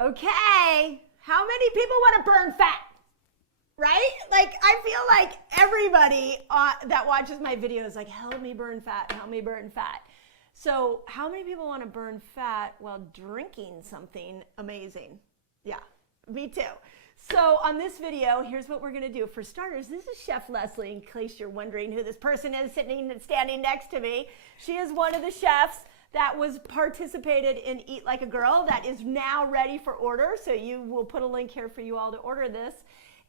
Okay, how many people want to burn fat? Right? Like, I feel like everybody that watches my videos is like, help me burn fat, help me burn fat. So how many people want to burn fat while drinking something amazing? Yeah, me too. So on this video, here's what we're going to do. For starters, this is Chef Leslie, in case you're wondering who this person is standing next to me. She is one of the chefs that was participated in Eat Like a Girl that is now ready for order. So you will put a link here for you all to order this.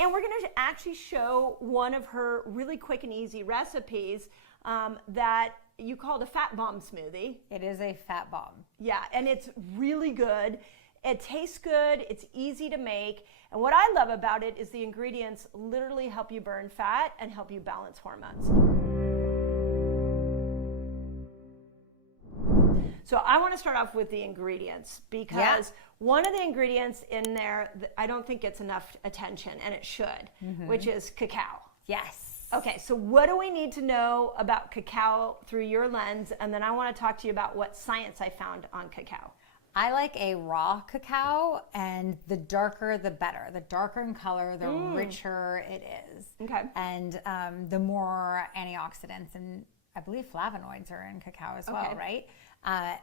And we're going to actually show one of her really quick and easy recipes that you called a fat bomb smoothie. It is a fat bomb. Yeah, and it's really good. It tastes good. It's easy to make. And what I love about it is the ingredients literally help you burn fat and help you balance hormones. So I want to start off with the ingredients because one of the ingredients in there I don't think gets enough attention, and it should, which is cacao. Yes. Okay, so what do we need to know about cacao through your lens? And then I want to talk to you about what science I found on cacao. I like a raw cacao, and the darker the better. The darker in color, the richer it is. Okay. And the more antioxidants and I believe flavonoids are in cacao as well, right?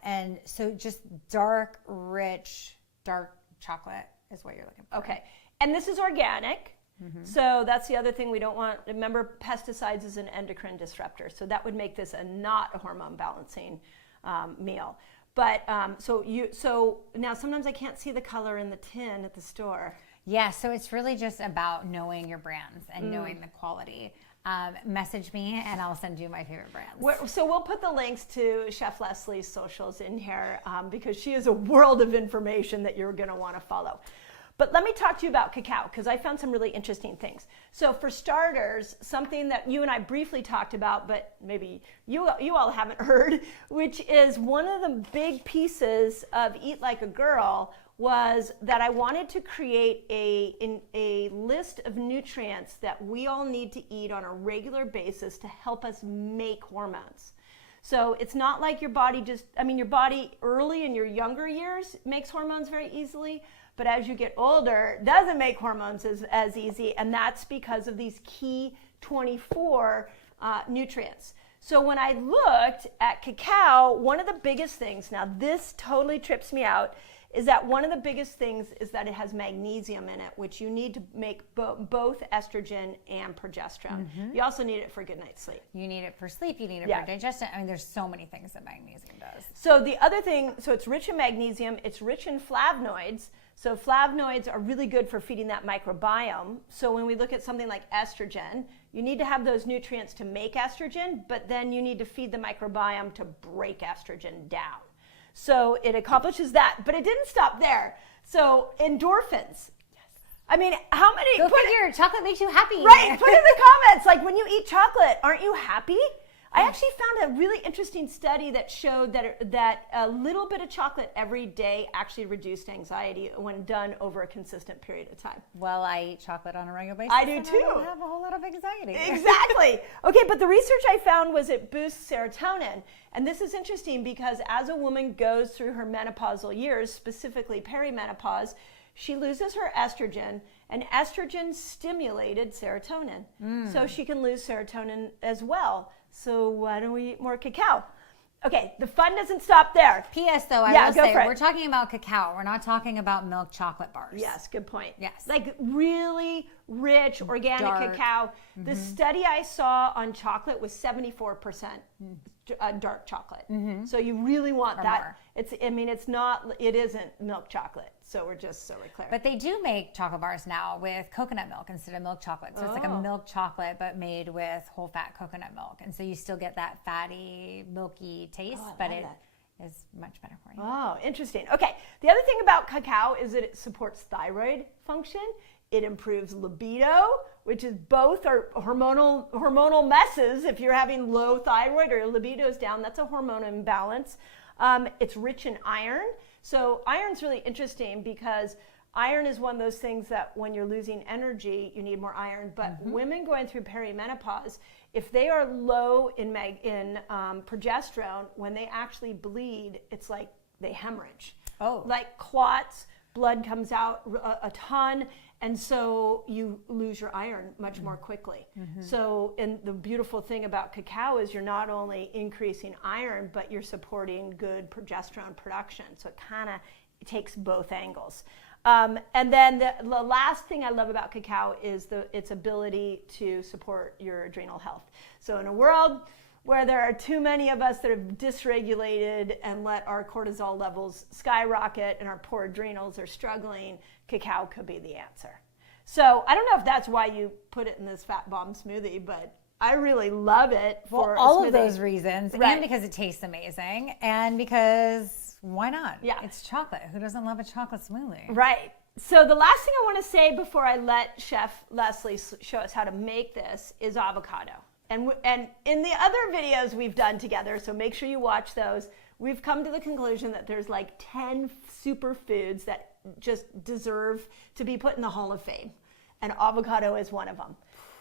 And so just dark, rich, dark chocolate is what you're looking for. Okay. And this is organic. So that's the other thing we don't want. Remember, pesticides is an endocrine disruptor. So that would make this not a hormone balancing meal. But so now sometimes I can't see the color in the tin at the store. Yeah, so it's really just about knowing your brands and knowing the quality. Message me and I'll send you my favorite brands. So we'll put the links to Chef Leslie's socials in here because she is a world of information that you're going to want to follow. But let me talk to you about cacao because I found some really interesting things. So for starters, something that you and I briefly talked about, but maybe you all haven't heard, which is one of the big pieces of Eat Like a Girl was that I wanted to create a list of nutrients that we all need to eat on a regular basis to help us make hormones. So it's not like your body your body early in your younger years makes hormones very easily, but as you get older, doesn't make hormones as easy, and that's because of these key 24 nutrients. So when I looked at cacao, one of the biggest things, now this totally trips me out, is that one of the biggest things is that it has magnesium in it, which you need to make both estrogen and progesterone. You also need it for a good night's sleep. You need it for sleep, you need it for digestion. I mean, there's so many things that magnesium does. So the other thing, so it's rich in magnesium, it's rich in flavonoids. So flavonoids are really good for feeding that microbiome. So when we look at something like estrogen, you need to have those nutrients to make estrogen, but then you need to feed the microbiome to break estrogen down. So it accomplishes that, but it didn't stop there. So endorphins. Yes. I mean, how many? Go figure, chocolate makes you happy. Right, put in the comments, like when you eat chocolate, aren't you happy? I actually found a really interesting study that showed that a little bit of chocolate every day actually reduced anxiety when done over a consistent period of time. Well, I eat chocolate on a regular basis. I do too. I don't have a whole lot of anxiety. Exactly. Okay, but the research I found was it boosts serotonin. And this is interesting because as a woman goes through her menopausal years, specifically perimenopause, she loses her estrogen, and estrogen stimulated serotonin. So she can lose serotonin as well. So why don't we eat more cacao? Okay, the fun doesn't stop there. P.S. though, I will say, we're talking about cacao. We're not talking about milk chocolate bars. Yes, good point. Yes. Like really rich organic dark cacao. The study I saw on chocolate was 74% dark chocolate. So you really want or that. More. It isn't milk chocolate. So we're just so we're clear. But they do make chocolate bars now with coconut milk instead of milk chocolate. So it's like a milk chocolate, but made with whole fat coconut milk. And so you still get that fatty, milky taste, but it is much better for you. Oh, interesting. Okay. The other thing about cacao is that it supports thyroid function. It improves libido, which is both are hormonal messes. If you're having low thyroid or your libido is down, that's a hormone imbalance. It's rich in iron. So iron's really interesting because iron is one of those things that when you're losing energy, you need more iron. But women going through perimenopause, if they are low in progesterone, when they actually bleed, it's like they hemorrhage. Oh. Like clots blood comes out a ton, and so you lose your iron much more quickly. So, and the beautiful thing about cacao is you're not only increasing iron, but you're supporting good progesterone production. So it kind of takes both angles. And then the last thing I love about cacao is its ability to support your adrenal health. So in a world where there are too many of us that have dysregulated and let our cortisol levels skyrocket and our poor adrenals are struggling, cacao could be the answer. So I don't know if that's why you put it in this fat bomb smoothie, but I really love it for all of those reasons, and because it tastes amazing, and because why not? Yeah. It's chocolate. Who doesn't love a chocolate smoothie? Right. So the last thing I want to say before I let Chef Leslie show us how to make this is avocado. And in the other videos we've done together, so make sure you watch those, we've come to the conclusion that there's like 10 superfoods that just deserve to be put in the Hall of Fame. And avocado is one of them.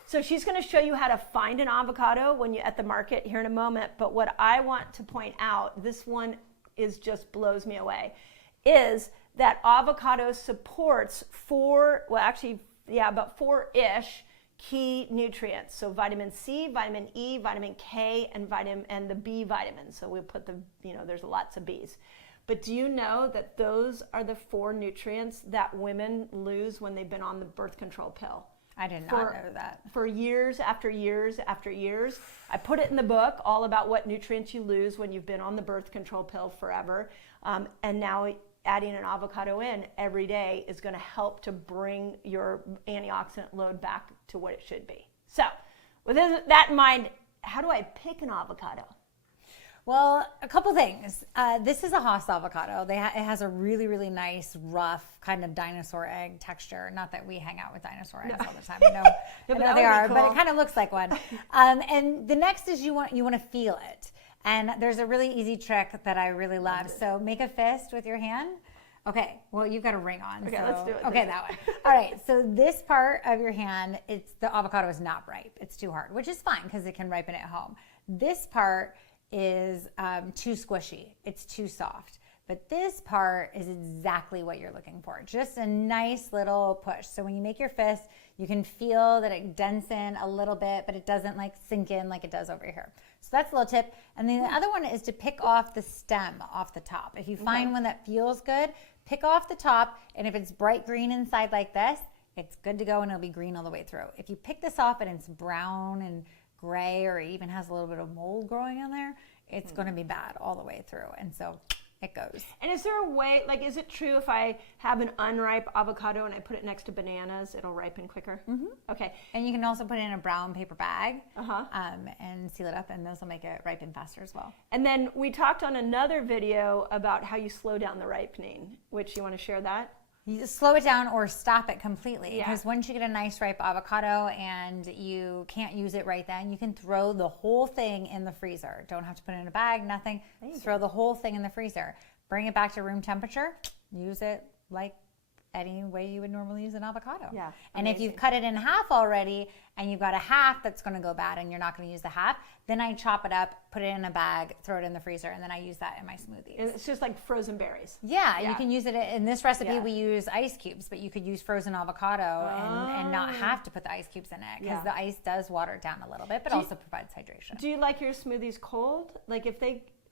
So she's going to show you how to find an avocado when you're at the market here in a moment. But what I want to point out, this one just blows me away, is that avocado supports about 4-ish key nutrients. So vitamin C, vitamin E, vitamin K, and the B vitamins. So we put there's lots of Bs. But do you know that those are the 4 nutrients that women lose when they've been on the birth control pill? I did not know that. For years after years after years. I put it in the book, all about what nutrients you lose when you've been on the birth control pill forever. And now adding an avocado in every day is going to help to bring your antioxidant load back to what it should be. So with that in mind, how do I pick an avocado? Well, a couple things. This is a Haas avocado. It has a really, really nice, rough, kind of dinosaur egg texture. Not that we hang out with dinosaur eggs all the time. I know they are, but it kind of looks like one. And the next is you want to feel it. And there's a really easy trick that I really love. So make a fist with your hand. Okay, well, you've got a ring on. Okay, let's do it. Okay, that one. All right, so this part of your hand, the avocado is not ripe. It's too hard, which is fine because it can ripen at home. This part is too squishy. It's too soft. But this part is exactly what you're looking for. Just a nice little push. So when you make your fist, you can feel that it dents in a little bit, but it doesn't like sink in like it does over here. So that's a little tip. And then the other one is to pick off the stem off the top. If you find one that feels good, pick off the top. And if it's bright green inside like this, it's good to go and it'll be green all the way through. If you pick this off and it's brown and gray or even has a little bit of mold growing on there, it's going to be bad all the way through. And so it goes. And is there a way, like, is it true if I have an unripe avocado and I put it next to bananas, it'll ripen quicker? Mm-hmm. Okay. And you can also put it in a brown paper bag and seal it up, and those will make it ripen faster as well. And then we talked on another video about how you slow down the ripening, which you want to share that? You just slow it down or stop it completely. Because once you get a nice ripe avocado and you can't use it right then, you can throw the whole thing in the freezer. Don't have to put it in a bag, nothing. Throw the whole thing in the freezer. Bring it back to room temperature. Use it like any way you would normally use an avocado. Yeah. And if you've cut it in half already and you've got a half that's going to go bad and you're not going to use the half, then I chop it up, put it in a bag, throw it in the freezer, and then I use that in my smoothies. It's just like frozen berries. Yeah, you can use it in this recipe. We use ice cubes, but you could use frozen avocado and not have to put the ice cubes in it because the ice does water it down a little bit, but also provides hydration. Do you like your smoothies cold? Like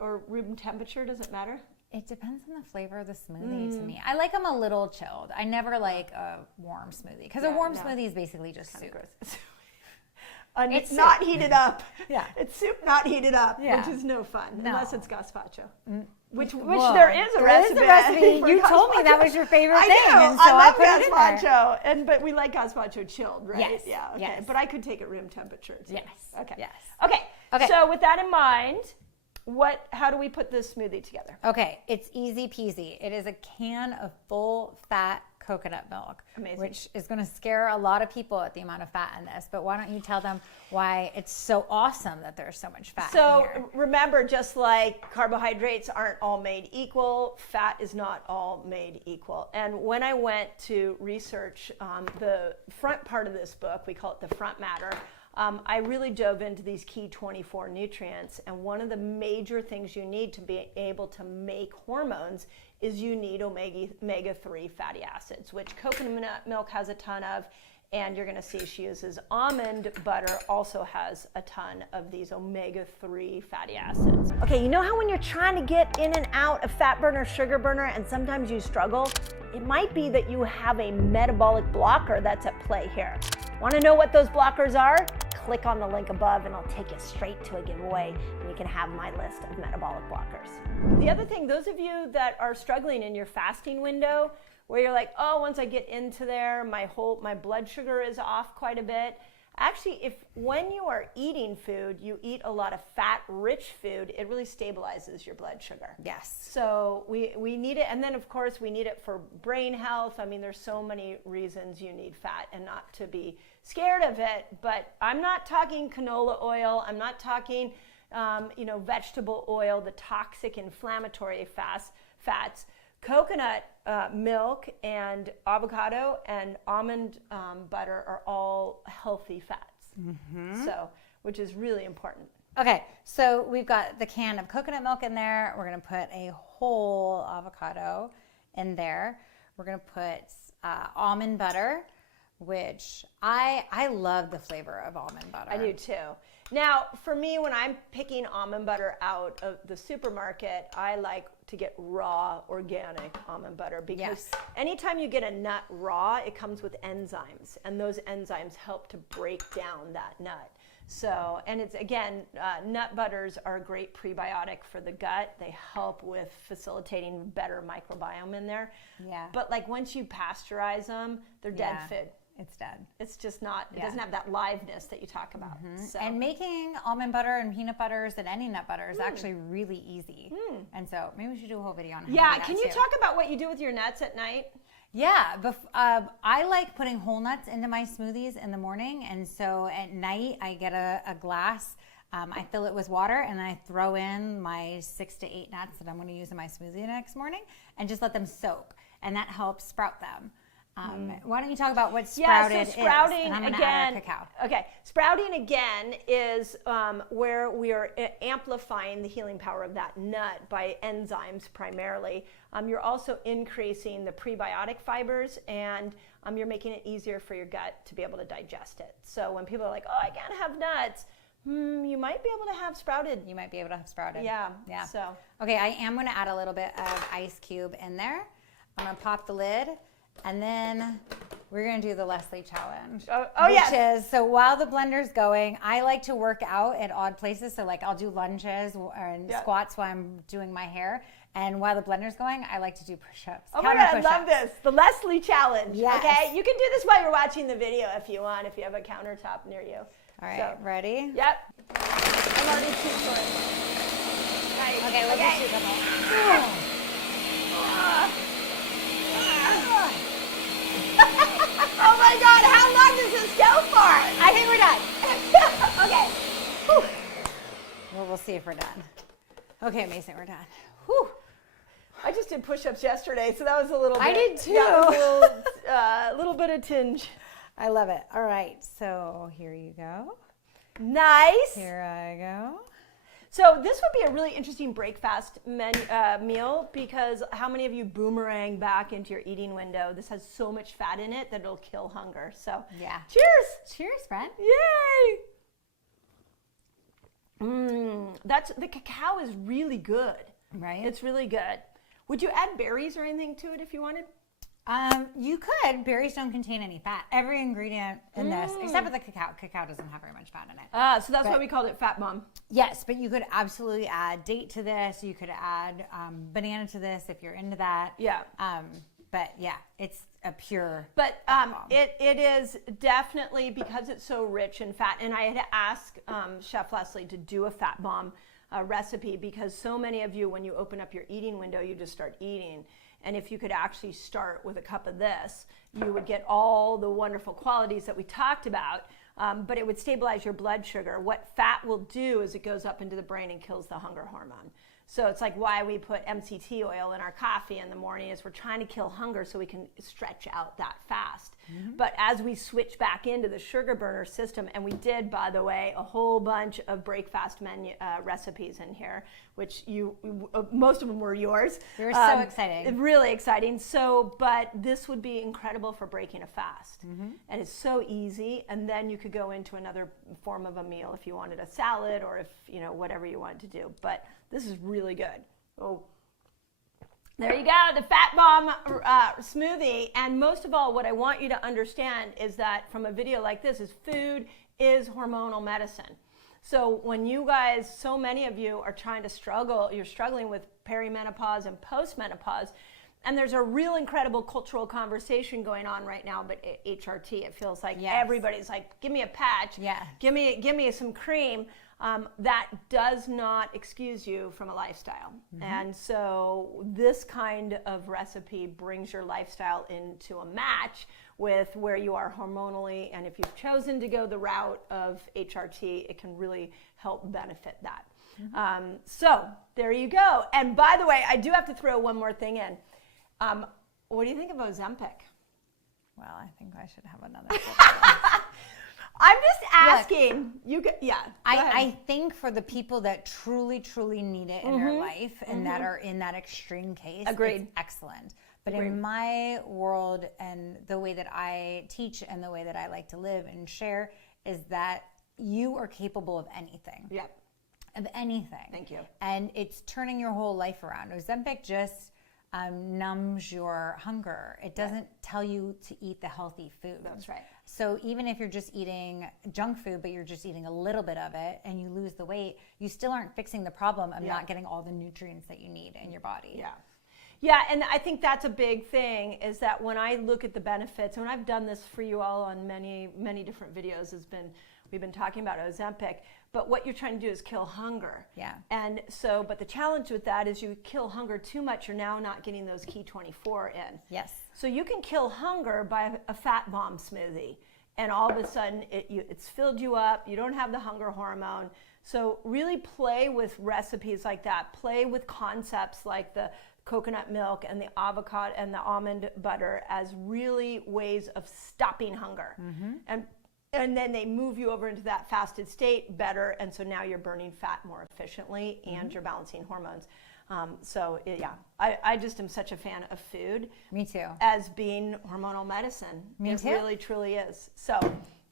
or room temperature, does it matter? It depends on the flavor of the smoothie to me. I like them a little chilled. I never like a warm smoothie because a warm smoothie is basically just soup. It's not heated up. Yeah. It's soup not heated up, which is no fun unless it's gazpacho. Which there is a recipe. You told me that was your favorite thing, know, and so I love put it in there. gazpacho, but we like gazpacho chilled, right? Yes. Yeah. Okay. Yes. But I could take it room temperature too. Yes. Okay. Yes. Okay. So with that in mind, how do we put this smoothie together? Okay, it's easy peasy. It is a can of full fat coconut milk, which is going to scare a lot of people at the amount of fat in this. But why don't you tell them why it's so awesome that there's so much fat in here? Remember, just like carbohydrates aren't all made equal, fat is not all made equal. And when I went to research the front part of this book, we call it the front matter, I really dove into these key 24 nutrients, and one of the major things you need to be able to make hormones is you need omega-3 fatty acids, which coconut milk has a ton of, and you're going to see she uses almond butter, also has a ton of these omega-3 fatty acids. Okay, you know how when you're trying to get in and out of fat burner, sugar burner, and sometimes you struggle? It might be that you have a metabolic blocker that's at play here. Want to know what those blockers are? Click on the link above and I'll take you straight to a giveaway and you can have my list of metabolic blockers. The other thing, those of you that are struggling in your fasting window, where you're like, oh, once I get into there, my blood sugar is off quite a bit. Actually, when you are eating food, you eat a lot of fat-rich food, it really stabilizes your blood sugar. Yes. So we need it, and then of course we need it for brain health. I mean, there's so many reasons you need fat, and not to be scared of it, but I'm not talking canola oil, I'm not talking vegetable oil, the toxic inflammatory fats. Coconut milk and avocado and almond butter are all healthy fats, which is really important. Okay, so we've got the can of coconut milk in there. We're going to put a whole avocado in there. We're going to put almond butter, which I love the flavor of almond butter. I do too. Now, for me, when I'm picking almond butter out of the supermarket, I like to get raw, organic almond butter, because anytime you get a nut raw, it comes with enzymes, and those enzymes help to break down that nut. So, and it's, again, nut butters are a great prebiotic for the gut. They help with facilitating better microbiome in there. Yeah. But like once you pasteurize them, they're dead food. It's dead. It's just not, it doesn't have that liveness that you talk about. So. And making almond butter and peanut butters and any nut butter is actually really easy. And so maybe we should do a whole video on how to do that can you talk about what you do with your nuts at night? Yeah, I like putting whole nuts into my smoothies in the morning, and so at night I get a glass. I fill it with water, and I throw in my 6 to 8 nuts that I'm going to use in my smoothie the next morning, and just let them soak, and that helps sprout them. Why don't you talk about what sprouted so sprouting is? And I'm going to again, add our cacao. Okay, sprouting again is where we are amplifying the healing power of that nut by enzymes primarily. You're also increasing the prebiotic fibers, and you're making it easier for your gut to be able to digest it. So when people are like, oh, I can't have nuts, you might be able to have sprouted. You might be able to have sprouted. Yeah. So okay, I am going to add a little bit of ice cube in there. I'm going to pop the lid. And then we're going to do the Leslie challenge. Which is, so while the blender's going, I like to work out at odd places. So like I'll do lunges and squats while I'm doing my hair. And while the blender's going, I like to do push-ups. Oh my God, I love this. The Leslie challenge. Yes. Okay, you can do this while you're watching the video if you want, if you have a countertop near you. All right, ready? Yep. I'm already too short. Nice. Okay, let's just do a couple. Oh my God, how long does this go for? I think we're done. Okay. Whew. Well, we'll see if we're done. Okay, Mason, we're done. Whew. I just did push-ups yesterday, so that was a little bit. I did too. Yeah, a little bit of tinge. I love it. All right, so here you go. Nice. Here I go. So this would be a really interesting breakfast meal, because how many of you boomerang back into your eating window? This has so much fat in it that it'll kill hunger. So yeah. Cheers. Cheers, friend. Yay. The cacao is really good. Right. It's really good. Would you add berries or anything to it if you wanted? You could. Berries don't contain any fat. Every ingredient in this, except for the cacao. Cacao doesn't have very much fat in it. So that's why we called it Fat Mom. Yes, but you could absolutely add date to this. You could add banana to this if you're into that. Yeah. But yeah, it's a pure. But it is definitely, because it's so rich in fat. And I had asked Chef Leslie to do a Fat Bomb recipe, because so many of you, when you open up your eating window, you just start eating. And if you could actually start with a cup of this, you would get all the wonderful qualities that we talked about, but it would stabilize your blood sugar. What fat will do is it goes up into the brain and kills the hunger hormone. So it's like why we put MCT oil in our coffee in the morning is we're trying to kill hunger so we can stretch out that fast. But as we switch back into the sugar burner system, and we did, by the way, a whole bunch of break fast menu recipes in here, which most of them were yours. They were so exciting. Really exciting. So, but this would be incredible for breaking a fast. And it's so easy. And then you could go into another form of a meal if you wanted a salad or if, whatever you wanted to do. But this is really good. Oh, there you go, the Fat Bomb smoothie. And most of all, what I want you to understand is that from a video like this is food is hormonal medicine. So when you guys, so many of you are you're struggling with perimenopause and postmenopause, and there's a real incredible cultural conversation going on right now about HRT. It feels like everybody's like, give me a patch, give me some cream. That does not excuse you from a lifestyle. And so this kind of recipe brings your lifestyle into a match with where you are hormonally, and if you've chosen to go the route of HRT, it can really help benefit that. So there you go. And by the way, I do have to throw one more thing in. What do you think of Ozempic? Well, I think I should have another. I'm just asking. I think for the people that truly, truly need it in their life and that are in that extreme case, Agreed. It's excellent. But in my world and the way that I teach and the way that I like to live and share is that you are capable of anything. Yep. Of anything. Thank you. And it's turning your whole life around. Ozempic just numbs your hunger. It doesn't tell you to eat the healthy food. That's right. So even if you're just eating junk food, but you're just eating a little bit of it and you lose the weight, you still aren't fixing the problem of not getting all the nutrients that you need in your body. Yeah. Yeah, and I think that's a big thing is that when I look at the benefits, and I've done this for you all on many, many different videos, we've been talking about Ozempic, but what you're trying to do is kill hunger. Yeah. And so, but the challenge with that is you kill hunger too much, you're now not getting those key 24 in. Yes. So you can kill hunger by a fat bomb smoothie, and all of a sudden it's filled you up, you don't have the hunger hormone. So really play with recipes like that, play with concepts like the coconut milk and the avocado and the almond butter as really ways of stopping hunger. And then they move you over into that fasted state better, and so now you're burning fat more efficiently and you're balancing hormones. I just am such a fan of food. Me too. As being hormonal medicine. Me too. It really, truly is. So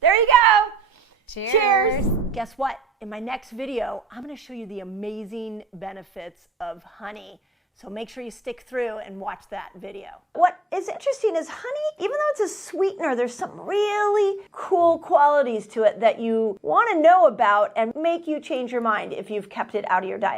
there you go. Cheers. Cheers. Guess what? In my next video, I'm going to show you the amazing benefits of honey. So make sure you stick through and watch that video. What is interesting is honey, even though it's a sweetener, there's some really cool qualities to it that you want to know about and make you change your mind if you've kept it out of your diet.